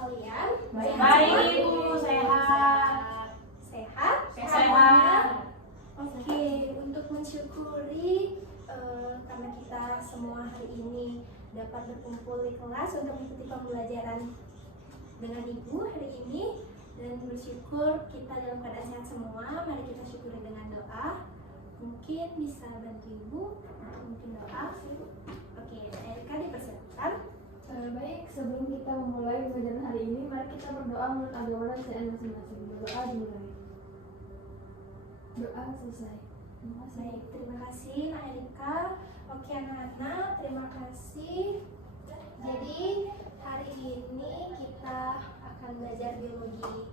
Kalian? Baik Ibu, sehat. Sehat? Sehat. Oke, untuk mensyukuri karena kita semua hari ini dapat berkumpul di kelas untuk mengikuti pembelajaran dengan Ibu hari ini dan bersyukur kita dalam keadaan sehat semua. Mari kita syukuri dengan doa. Mungkin bisa bantu Ibu atau mungkin doa. Oke, Erika dipersilakan. Baik, sebelum kita memulai pembelajaran hari ini, mari kita berdoa menurut agama dan syariat masing-masing. Berdoa dimulai. Doa selesai. Baik, terima kasih Nak Erika. Oke anak-anak, terima kasih. Jadi hari ini kita akan belajar biologi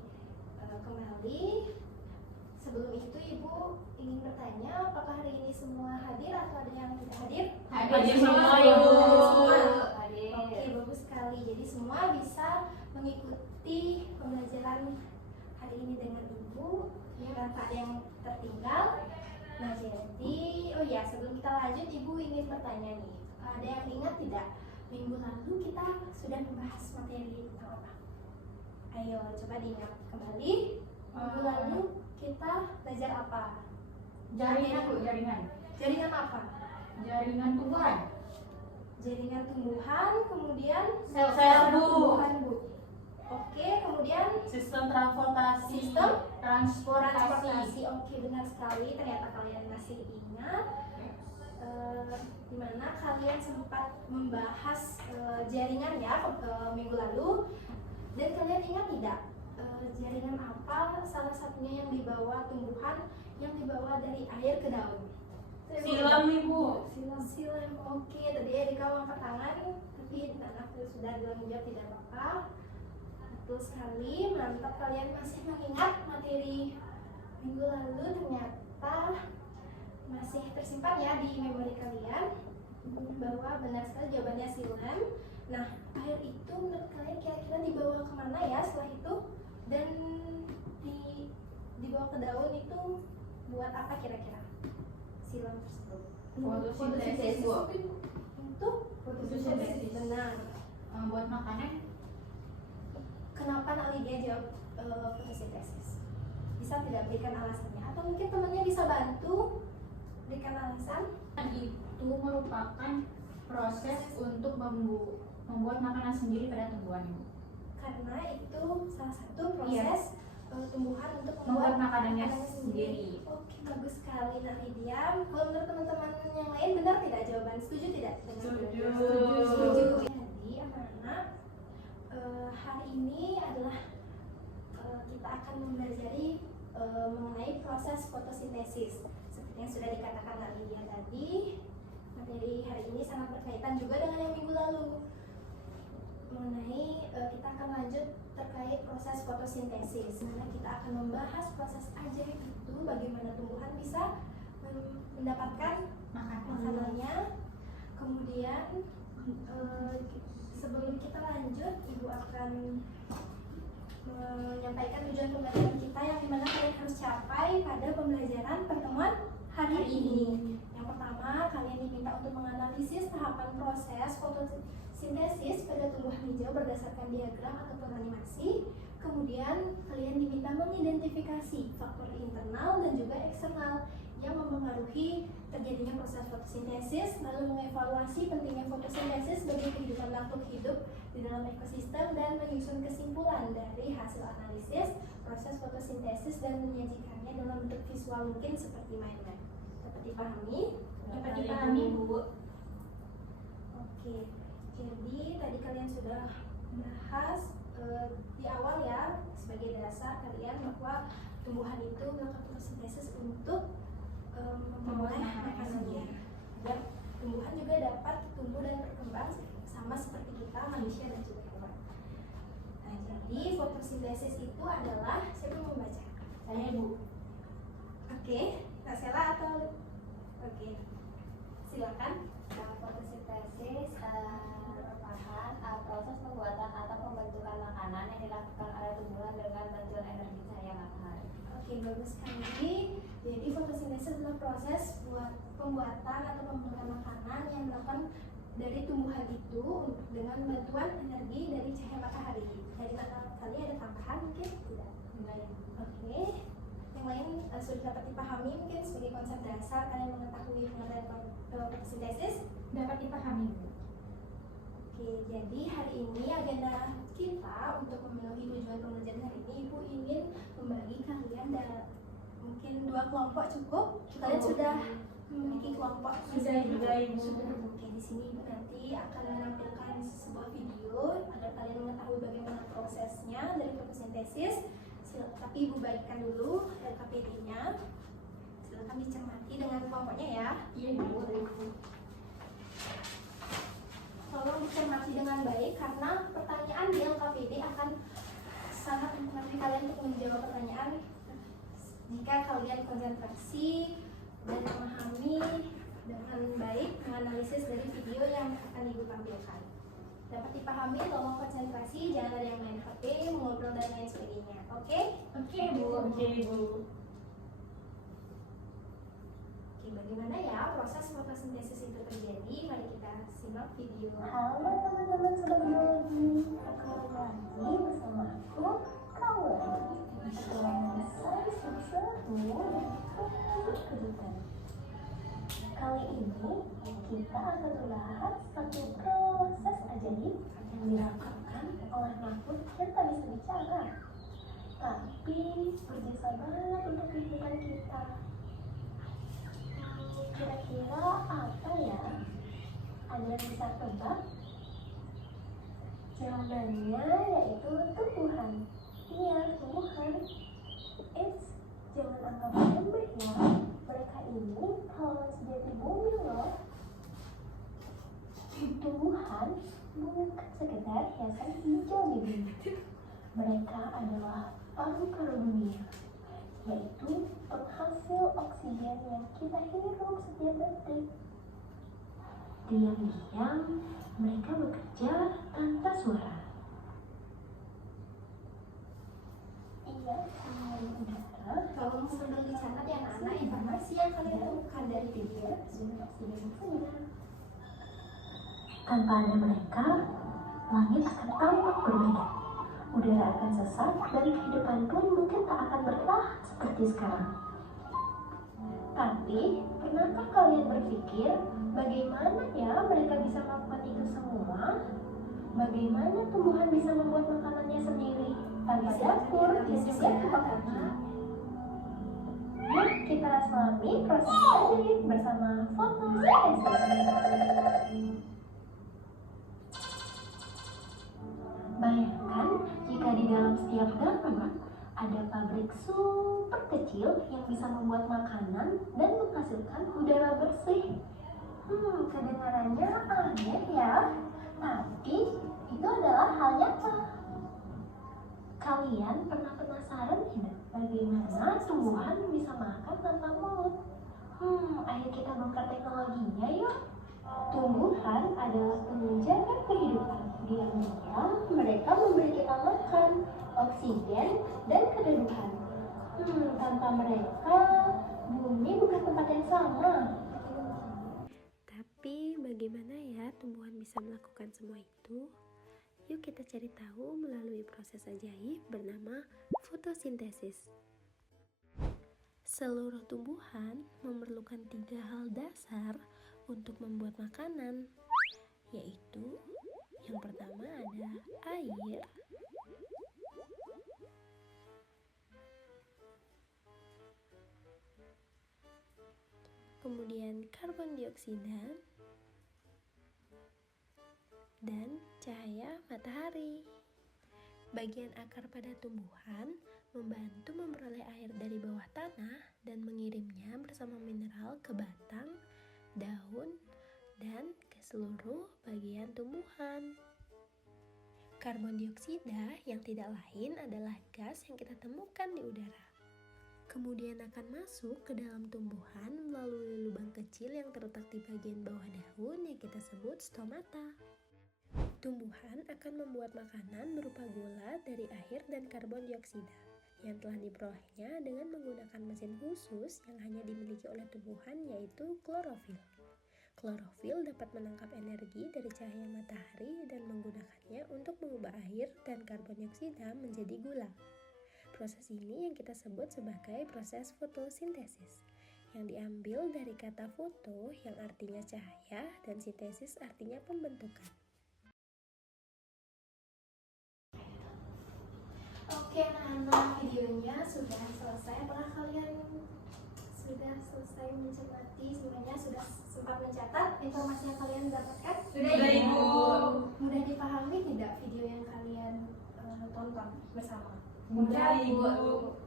kembali. Sebelum itu Ibu ingin bertanya, apakah hari ini semua hadir atau ada yang tidak hadir? Hadir semua Ibu. Oke, bagus sekali. Jadi semua bisa mengikuti pembelajaran hari ini dengan Ibu tanpa ada yang tertinggal. Nah, jadi sebelum kita lanjut, Ibu ingin bertanya nih, ada yang ingat tidak minggu lalu kita sudah membahas materi tentang apa? Ayo coba diingat kembali. Minggu lalu kita belajar apa? Jaringan Bu, jaringan. Jaringan apa? Jaringan tumbuhan. Jaringan tumbuhan, kemudian Sel-sel Bu. tumbuhan Bu. Oke, kemudian Sistem transportasi. Sistem transportasi. Oke, benar sekali. Ternyata kalian masih ingat dimana kalian sempat membahas jaringan ya minggu lalu. Dan kalian ingat tidak jaringan apa salah satunya yang dibawa tumbuhan yang dibawa dari air ke daun? Silam Ibu. Silam. Oke, tadi Erika angkat tangan, tapi aku sudah bilang jawab tidak apa-apa. Betul sekali, mantap, kalian masih mengingat materi minggu lalu, ternyata masih tersimpan ya di memori kalian bahwa benar sekali jawabannya silam. Nah, air itu menurut kalian kira-kira dibawa kemana ya setelah itu? Dan dibawa ke daun itu buat apa kira-kira silam tersebut? Fotosintesis Bu. Untuk Fotosintesis. Benar. Buat makanan. Kenapa Nak Lydia jawab fotosintesis? Bisa tidak berikan alasannya? Atau mungkin temannya bisa bantu berikan alasan? Itu merupakan proses untuk membuat makanan sendiri pada tumbuhan Ibu. Karena itu salah satu proses tumbuhan untuk Membuat makanannya sendiri. Oke, bagus sekali Nak Lydia. Kalau menurut teman-teman yang lain benar tidak jawaban? Setuju tidak? Setuju. Jadi anak-anak, hari ini adalah kita akan mempelajari mengenai proses fotosintesis. Seperti yang sudah dikatakan Nak Lydia tadi, materi hari ini sangat berkaitan juga dengan yang minggu lalu. Mengenai kita akan lanjut terkait proses fotosintesis. Mana kita akan membahas proses ajaib itu, bagaimana tumbuhan bisa mendapatkan makanannya. Kemudian sebelum kita lanjut, Ibu akan menyampaikan tujuan pembelajaran kita yang dimana kalian harus capai pada pembelajaran pertemuan hari ini. Yang pertama, kalian diminta untuk menganalisis tahapan proses fotosintesis pada tumbuhan hijau berdasarkan diagram ataupun animasi. Kemudian kalian diminta mengidentifikasi faktor internal dan juga eksternal yang mempengaruhi terjadinya proses fotosintesis, lalu mengevaluasi pentingnya fotosintesis bagi kehidupan makhluk hidup di dalam ekosistem dan menyusun kesimpulan dari hasil analisis proses fotosintesis dan menyajikannya dalam bentuk visual mungkin seperti mainan. Dapat dipahami? Dapat dipahami Bu. Oke, jadi tadi kalian sudah bahas di awal ya sebagai dasar kalian bahwa tumbuhan itu melakukan fotosintesis untuk memperoleh makanannya agar tumbuhan juga dapat tumbuh dan berkembang sama kita manusia dan juga hewan. Nah, jadi fotosintesis itu adalah, siapa yang mau membaca? Saya Bu. Oke, Kak Sela atau oke, silakan. Fotosintesis merupakan proses pembuatan atau pembentukan makanan yang dilakukan oleh tumbuhan dengan bantuan energi cahaya matahari. Oke, bagus sekali. Jadi fotosintesis adalah proses pembuatan atau pembentukan makanan yang dilakukan dari tumbuhan itu dengan bantuan energi dari cahaya matahari. Dari mana kali ada tambahan mungkin? Tidak. Oke. Yang lain sudah dapat dipahami mungkin sebagai konsep dasar kalian mengetahui mengenai fotosintesis? Dapat dipahami Bu. Oke, jadi hari ini agenda kita untuk memenuhi tujuan pembelajaran hari ini, Ibu ingin membagi kalian dalam mungkin 2 kelompok cukup. Kalian sudah memiliki kelompok? Sudah juga Ibu. Sudah. Oke, di sini Ibu nanti akan menampilkan sebuah video agar kalian mengetahui bagaimana prosesnya dari fotosintesis. Tapi Ibu bagikan dulu LKPD-nya. Silakan dicermati dengan kelompoknya ya. Iya Bu. Tolong dicermati dengan baik karena pertanyaan di LKPD akan sangat mempengaruhi kalian untuk menjawab pertanyaan jika kalian konsentrasi dan memahami dengan baik menganalisis dari video yang akan Ibu tampilkan. Dapat dipahami, tolong konsentrasi, jangan ada yang main HP, mengobrol dan lain sebagainya. Oke? Oke Bu. Oke Bu. Oke, bagaimana ya proses fotosintesis itu terjadi? Mari kita simak video. Halo teman-teman sobat biologi, kembali lagi bersama aku Kawan. Dalam sains bersatu kejutan. Kali ini kita akan membahas satu proses ajaib yang dilakukan oleh makhluk yang tak bisa bicara, tapi berjasa banget untuk kehidupan kita. Kira-kira apa ya? Ada yang bisa tebak? Jawabannya yaitu tumbuhan. Iya, tumbuhan. Jangan anggap remeh ya. Mereka ini pahlawan sejati bumi loh. Tumbuhan bukan sekedar hiasan hijau di bumi. Mereka adalah paru-paru dunia, yaitu penghasil oksigen yang kita hirup setiap detik. Diam-diam, mereka bekerja tanpa suara. Iya, mengandung udara. Tolong sambil dicatat ya anak-anak informasi yang kalian temukan dari video. Sudah tanpa ada mereka, langit akan tampak berbeda. Udara akan sesak dan kehidupan pun mungkin tak akan bertahan seperti sekarang. Tapi, pernahkah kalian berpikir bagaimana ya mereka bisa melakukan itu semua? Bagaimana tumbuhan bisa membuat makanannya sendiri tanpa dapur dan juga tempat lagi? Yuk kita selami proses ajaib bersama fotosintesis. Bayangkan jika di dalam setiap daun ada pabrik super kecil yang bisa membuat makanan dan menghasilkan udara bersih. Kedengarannya aneh ya, tapi itu adalah hal nyata. Kalian pernah penasaran tidak bagaimana tumbuhan bisa makan tanpa mulut? Ayo kita bongkar teknologinya yuk. Tumbuhan adalah penunjang kehidupan. Diam-diam mereka memberi kita makan, oksigen, dan keteduhan. Tanpa mereka, bumi bukan tempat yang sama. Tapi bagaimana ya tumbuhan bisa melakukan semua itu? Yuk kita cari tahu melalui proses ajaib bernama fotosintesis. Seluruh tumbuhan memerlukan 3 hal dasar untuk membuat makanan, yaitu yang pertama ada air, kemudian karbon dioksida, dan cahaya matahari. Bagian akar pada tumbuhan membantu memperoleh air dari bawah tanah dan mengirimnya bersama mineral ke batang, daun, dan ke seluruh bagian tumbuhan. Karbon dioksida yang tidak lain adalah gas yang kita temukan di udara. Kemudian akan masuk ke dalam tumbuhan melalui lubang kecil yang terletak di bagian bawah daun yang kita sebut stomata. Tumbuhan akan membuat makanan berupa gula dari air dan karbon dioksida yang telah diperolehnya dengan menggunakan mesin khusus yang hanya dimiliki oleh tumbuhan, yaitu klorofil. Klorofil dapat menangkap energi dari cahaya matahari dan menggunakannya untuk mengubah air dan karbon dioksida menjadi gula. Proses ini yang kita sebut sebagai proses fotosintesis, yang diambil dari kata foto yang artinya cahaya dan sintesis artinya pembentukan. Oke anak-anak, videonya sudah selesai. Apakah kalian sudah selesai mencermati semuanya? Sudah sempat mencatat informasi yang kalian dapatkan? Sudah, Ibu. Mudah dipahami tidak video yang kalian tonton bersama? Mudah, Ibu.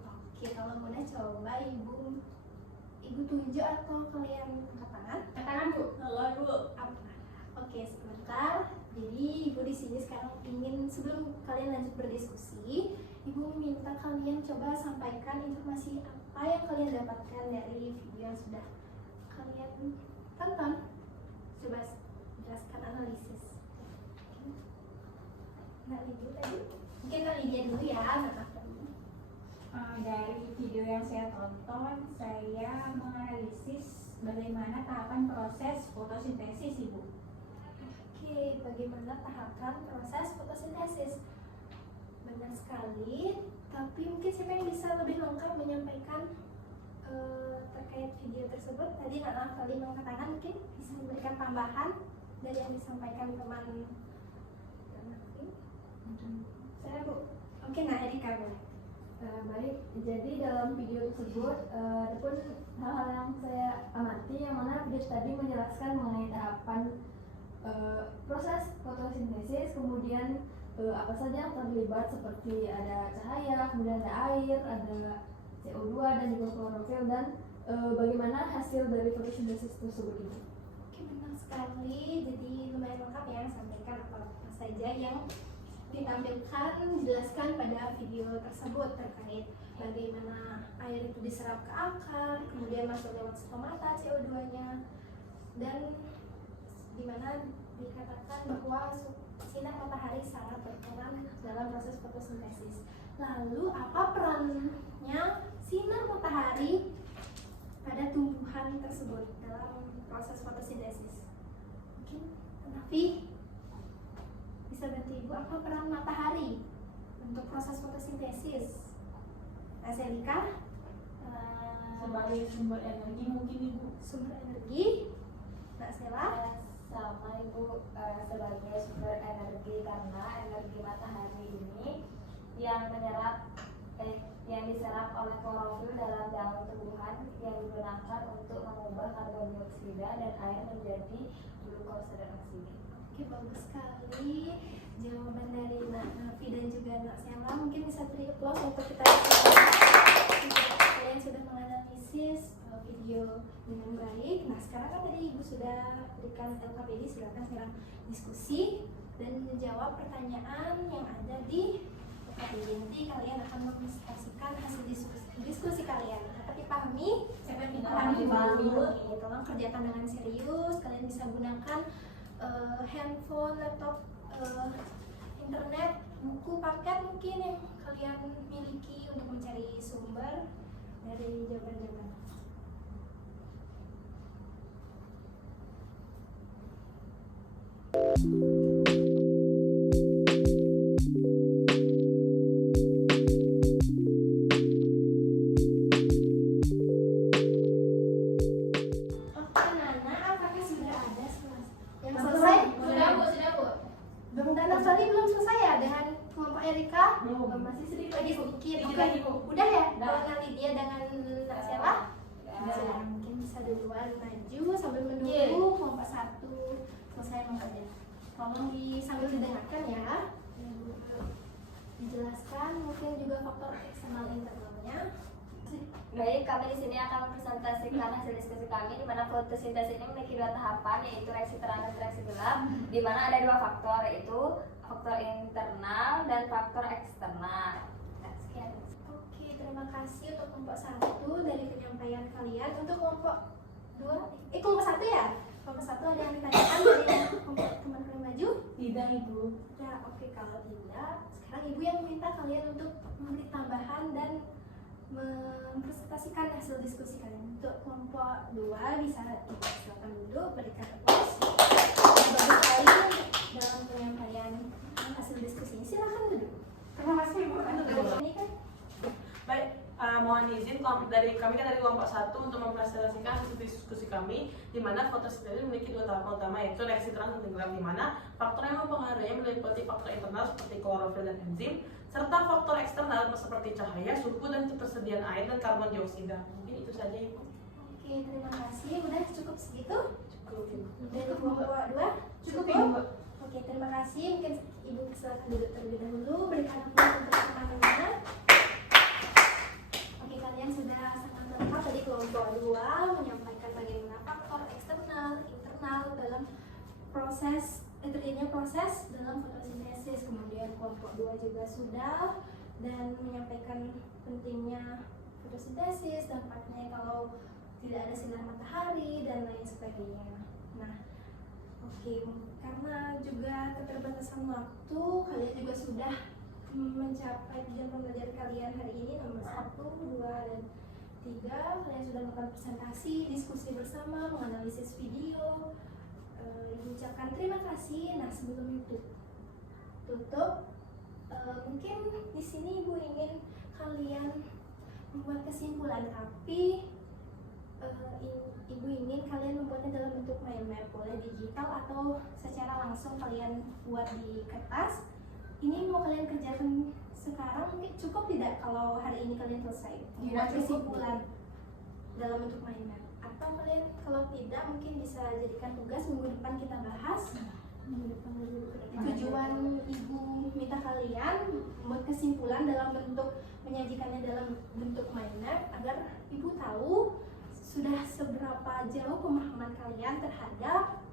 Oke, kalau mudah coba ibu tunjuk atau kalian angkat tangan? Angkat tangan, Bu. Halo Bu. Apa? Oke, sebentar. Jadi ibu di sini sekarang ingin, sebelum kalian lanjut berdiskusi, ibu minta kalian coba sampaikan informasi apa yang kalian dapatkan dari video yang sudah kalian tonton. Coba jelaskan analisis. Nah, ibu tadi mungkin kali dia dulu ya, anak tadi. Dari video yang saya tonton, saya menganalisis bagaimana tahapan proses fotosintesis, Ibu. Oke, bagaimana tahapan proses fotosintesis? Benar sekali, tapi mungkin siapa yang bisa lebih lengkap menyampaikan terkait video tersebut? Tadi Nak kali mengangkat tangan, mungkin bisa memberikan tambahan dari yang disampaikan teman saya, Bu. Oke, Nak Erika, Bu. Baik, jadi dalam video tersebut ada pun hal-hal yang saya amati, yang mana video tadi menjelaskan mengenai tahapan proses fotosintesis, kemudian apa saja yang terlibat, seperti ada cahaya, kemudian ada air, ada CO2 dan juga klorofil, dan bagaimana hasil dari fotosintesis tersebut ini. Oke, benar sekali. Jadi lumayan lengkap ya, sampaikan apa saja yang ditampilkan, dijelaskan pada video tersebut terkait bagaimana air itu diserap ke akar, kemudian masuk lewat stomata CO2-nya, dan dimana dikatakan bahwa sinar matahari sangat berperan dalam proses fotosintesis. Lalu apa perannya sinar matahari pada tumbuhan tersebut dalam proses fotosintesis? Mungkin Nafi bisa bantu ibu, apa peran matahari untuk proses fotosintesis? Aselika? Sebagai sumber energi mungkin Ibu. Sumber energi. Nak Sela? Sama Ibu, sebagai sumber energi, karena energi matahari ini yang menyerap yang diserap oleh klorofil dalam daun tumbuhan yang digunakan untuk mengubah karbon dioksida dan air menjadi glukosa dan oksigen. Oke, bagus sekali jawaban dari Nak Nafi dan juga Nak Sela. Mungkin bisa beri applause untuk kita semua. Kalian sudah menganalisis video dengan baik. Nah, sekarang kan tadi Ibu sudah berikan LKPD, silakan sekarang diskusi dan menjawab pertanyaan yang ada di LKPD. Nanti kalian akan mempresentasikan hasil diskusi kalian. Dapat dipahami? Siapa yang Dipahami? dipahami? Oke, tolong kerjakan dengan serius. Kalian bisa gunakan handphone, laptop, internet, buku paket mungkin yang kalian miliki untuk mencari sumber dari jawaban-jawaban. Oke, Nana, apakah sudah ada yang selesai? Sudah, Bu. Dan Naftali belum selesai ya dengan kelompok Erika? Belum, masih sedikit Lagi Bu. sedikit. Sedikit Oke, lagi, Bu. udah ya? Udah. Kalau nanti dia dengan Nak Sela? Sudah, mungkin bisa duluan maju sambil menunggu kelompok 1 selesai mengajar. Tolong sambil didengarkan ya. Dijelaskan mungkin juga faktor eksternal internalnya. Baik, kami di sini akan mempresentasikan hasil diskusi kami, di mana fotosintesis ini memiliki dua tahapan, yaitu reaksi terang dan reaksi gelap, di mana ada dua faktor, yaitu faktor faktor internal dan faktor eksternal. Nah, sekian. Oke, terima kasih untuk kelompok 1 dari penyampaian kalian. Untuk kelompok 2, kelompok 1 ya? Kelompok 1 ada yang ditanyakan dari kelompok teman-teman maju? Tidak, Ibu. Ya, oke, kalau tidak, sekarang Ibu yang minta kalian untuk memberi tambahan dan mempresentasikan hasil diskusi kalian. Untuk kelompok 2 bisa silakan dulu berikan applause. Bagus sekali dalam penyampaian hasil diskusi. Silakan dulu. Terima kasih Bu. Ini kan Baik, mohon izin dari kami kan dari kelompok 1 untuk mempresentasikan hasil diskusi kami, di mana fotosintesis memiliki 2 tahap utama, yaitu reaksi trans dan tenggelam, di mana faktor yang mempengaruhinya meliputi faktor internal seperti klorofil dan enzim, serta faktor eksternal seperti cahaya, suhu, dan ketersediaan air dan karbon dioksida. Mungkin itu saja, Ibu. oke, terima kasih. Udah cukup segitu? Cukup, Ibu. Dari kelompok 2? Cukup, Ibu. Oke, terima kasih. Mungkin Ibu silakan duduk terlebih dahulu. Berikan applause untuk teman-temannya. Oke, kalian sudah sangat lengkap. Tadi kelompok 2 menyampaikan bagaimana faktor eksternal, internal dalam proses terjadinya proses dalam fotosintesis. Kemudian kelompok 2 juga sudah dan menyampaikan pentingnya fotosintesis, dampaknya kalau tidak ada sinar matahari dan lain sebagainya. Nah, oke, karena juga keterbatasan waktu, kalian juga sudah mencapai tujuan pembelajaran kalian hari ini nomor 1, 2, dan 3. Kalian sudah melakukan presentasi, diskusi bersama, menganalisis video. Ibu ucapkan terima kasih. Nah, sebelum itu tutup, mungkin di sini Ibu ingin kalian membuat kesimpulan, tapi Ibu ingin kalian membuatnya dalam bentuk mind map, boleh digital atau secara langsung kalian buat di kertas. Ini mau kalian kerjakan sekarang, mungkin cukup tidak kalau hari ini kalian selesai membuat kesimpulan dalam bentuk mind map? Atau kalian kalau tidak mungkin bisa jadikan tugas minggu depan kita bahas. Tujuan Ibu minta kalian membuat kesimpulan dalam bentuk menyajikannya dalam bentuk mind map agar Ibu tahu sudah seberapa jauh pemahaman kalian terhadap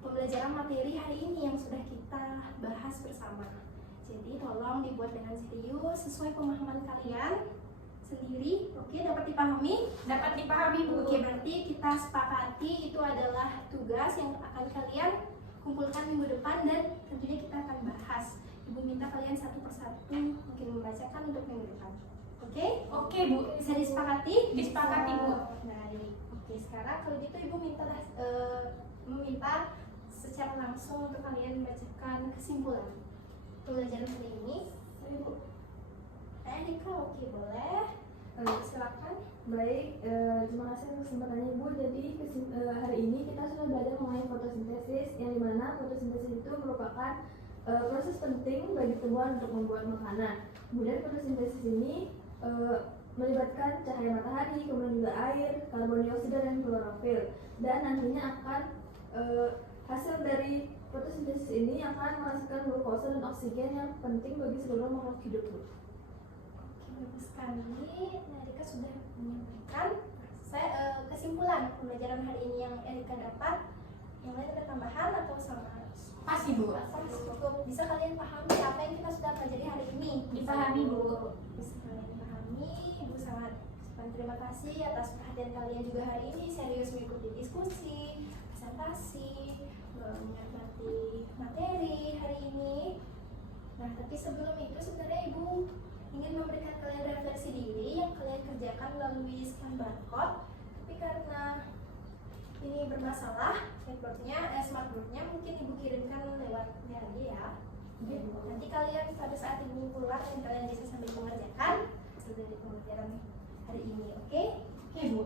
pembelajaran materi hari ini yang sudah kita bahas bersama. Jadi tolong dibuat dengan serius sesuai pemahaman kalian sendiri. Oke, dapat dipahami? Dapat dipahami, Bu. Oke, berarti kita sepakati itu adalah tugas yang akan kalian kumpulkan minggu depan dan tentunya kita akan bahas. Ibu minta kalian satu persatu mungkin membacakan untuk minggu depan. Oke? Oke, Bu. Bisa disepakati? Disepakati, Bu. Baik. Oke, sekarang kalau gitu Ibu meminta secara langsung untuk kalian membacakan kesimpulan pembelajaran hari ini. Ibu. Dika, oke, boleh. Silakan. Baik, terima kasih atas kesempatannya Ibu. Jadi hari ini kita sudah belajar mengenai fotosintesis, yang dimana fotosintesis itu merupakan proses penting bagi tumbuhan untuk membuat makanan. Kemudian fotosintesis ini melibatkan cahaya matahari, kemudian juga air, karbon dioksida, dan klorofil. Dan nantinya akan hasil dari fotosintesis ini akan menghasilkan glukosa dan oksigen yang penting bagi seluruh makhluk hidup. Bagus sekali. Nah, Erika sudah menyampaikan kesimpulan pembelajaran hari ini yang Erika dapat. Yang lain ada tambahan atau sama? Pas, Ibu. Pas, cukup. Bisa kalian pahami apa yang kita sudah pelajari hari ini? Dipahami, Bu. Bisa kalian pahami. Ibu sangat terima kasih atas perhatian kalian juga hari ini. Serius mengikuti diskusi, presentasi, mencermati materi hari ini. Nah, tapi sebelum itu sebenarnya Ibu ingin memberikan kalian refleksi diri yang kalian kerjakan melalui scan barcode, tapi karena ini bermasalah smartboardnya mungkin Ibu kirimkan lewat WA ya. Nanti kalian pada saat Ibu keluar dan kalian bisa sambil mengerjakan hasil dari pembelajaran hari ini. Oke? Oke, Bu.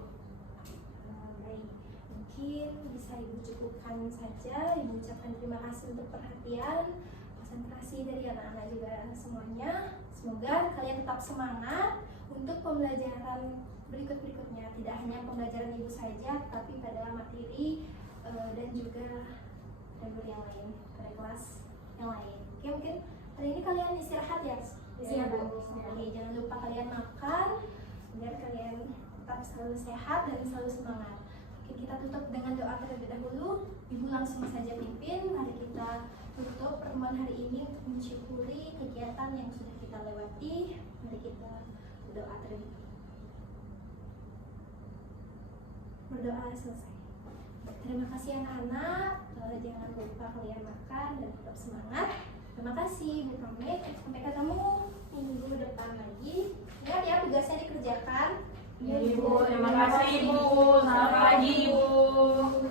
Baik, mungkin bisa Ibu cukupkan saja. Ibu ucapkan terima kasih untuk perhatian, konsentrasi dari anak-anak juga semuanya. Semoga kalian tetap semangat untuk pembelajaran berikut-berikutnya. Tidak hanya pembelajaran Ibu saja, tapi pada materi dan juga modul yang lain, pada kelas yang lain. Oke, mungkin hari ini kalian istirahat ya? Iya, Bu. Oke, jangan lupa kalian makan biar kalian tetap selalu sehat dan selalu semangat. Oke, kita tutup dengan doa terlebih dahulu. Ibu langsung saja pimpin. Mari kita tutup. pertemuan hari ini untuk mensyukuri kegiatan yang sudah kita lewati. Mari kita berdoa terlebih dahulu. Berdoa selesai. Terima kasih anak-anak. Jangan lupa kalian makan dan tetap semangat. Terima kasih Bu Pamit. Sampai ketemu minggu depan lagi. Ingat ya tugasnya dikerjakan. Ibu, terima kasih Ibu. Selamat pagi Ibu.